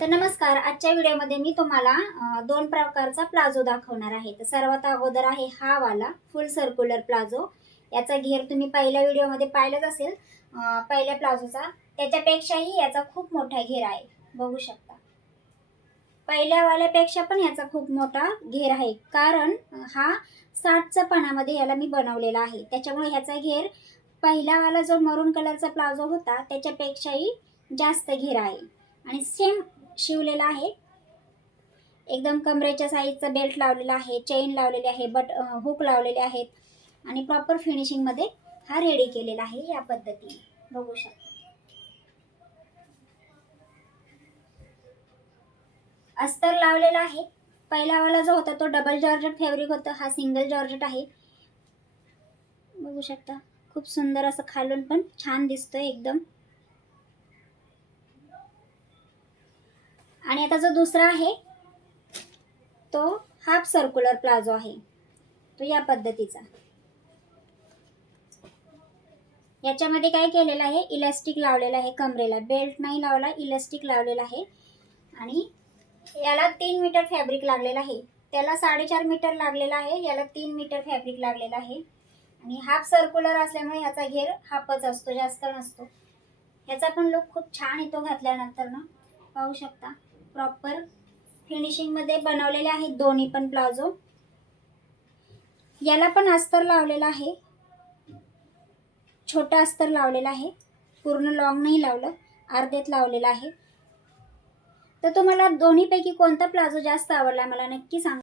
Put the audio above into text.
तर नमस्कार, आजच्या व्हिडिओमध्ये मी तुम्हाला दोन प्रकारचा प्लाझो दाखवणार आहे। तर सर्वात अगोदर आहे हा वाला फुल सर्क्युलर प्लाझो। याचा घेर तुम्ही पहिल्या व्हिडिओमध्ये पाहिलाच असेल, पहिल्या प्लाझोचा। त्याच्यापेक्षाही याचा खूप मोठा घेर आहे, बघू शकता। पहिल्या वाल्यापेक्षा पण याचा खूप मोठा घेर आहे, कारण हा 60च्या पानामध्ये याला मी बनवलेला आहे। त्याच्यामुळे ह्याचा घेर पहिला वाला जो मरून कलरचा प्लाझो होता त्याच्यापेक्षाही जास्त घेर आहे आणि सेम शिवलेला आहे। एकदम कमरेच्या साईजचा बेल्ट लावलेला आहे, चेन लावलेली आहे, हुक लावलेले आहेत आणि प्रॉपर फिनिशिंग मध्ये हा रेडी केलेला आहे। या पद्धतीने बघू शकता। अस्तर लावलेला आहे। पहिला वाला जो होता तो डबल जॉर्जेट फॅब्रिक होता, हा सिंगल जॉर्जेट आहे। बघू शकता, खूप सुंदर असं खालून पण छान दिसतोय एकदम। आणि आता जो दुसरा आहे तो हाफ सर्क्युलर प्लाझो आहे, तो या पद्धतीचा। याच्यामध्ये काय केलेलं आहे, इलास्टिक लावलेला आहे कमरेला, बेल्ट नाही लावला, इलास्टिक लावलेला आहे। आणि याला 3 मीटर फॅब्रिक लागलेला आहे, त्याला 4.5 मीटर लागलेला आहे, याला 3 मीटर फॅब्रिक लागलेला आहे। आणि हाफ सर्क्युलर असल्यामुळे ह्याचा घेर हाफच असतो, जास्त नसतो। ह्याचा पण लुक खूप छान येतो घातल्यानंतर ना, पाहू शकता। प्रॉपर फिनिशिंग मध्ये बनवलेले आहेत दोन्ही पण प्लाझो। याला पण अस्तर लावलेला आहे, छोटा अस्तर लावलेला आहे, पूर्ण लॉंग नाही लावलं, अर्ध्यात लावलेला आहे। तर तुम्हाला दोन्हीपैकी कोणता प्लाझो जास्त आवडला मला नक्की सांगा।